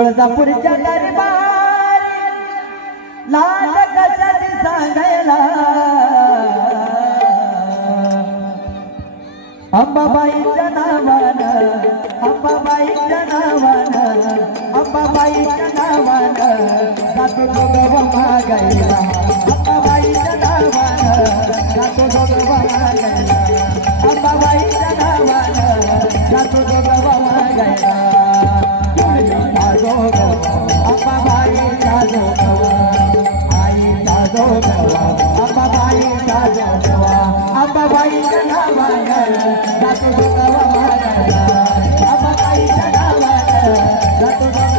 तुळजापूरच्या दरबारी लाल कशाची सांगायला अंबाबाईच्या नावानं अंबाबाईच्या नावानं अंबाबाईच्या नावानं जातो दोघं मागायला अंबाबाईच्या नावानं जातो दोघं मागायला अंबाबाईच्या नावानं जातो दोघं मागायला अंबाबाईचा जोगवा आईचा जोगवा अंबाबाईचा जोगवा अंबाबाईच्या नावानं जातो दोघं मागायला अंबाबाईच्या नावानं जातो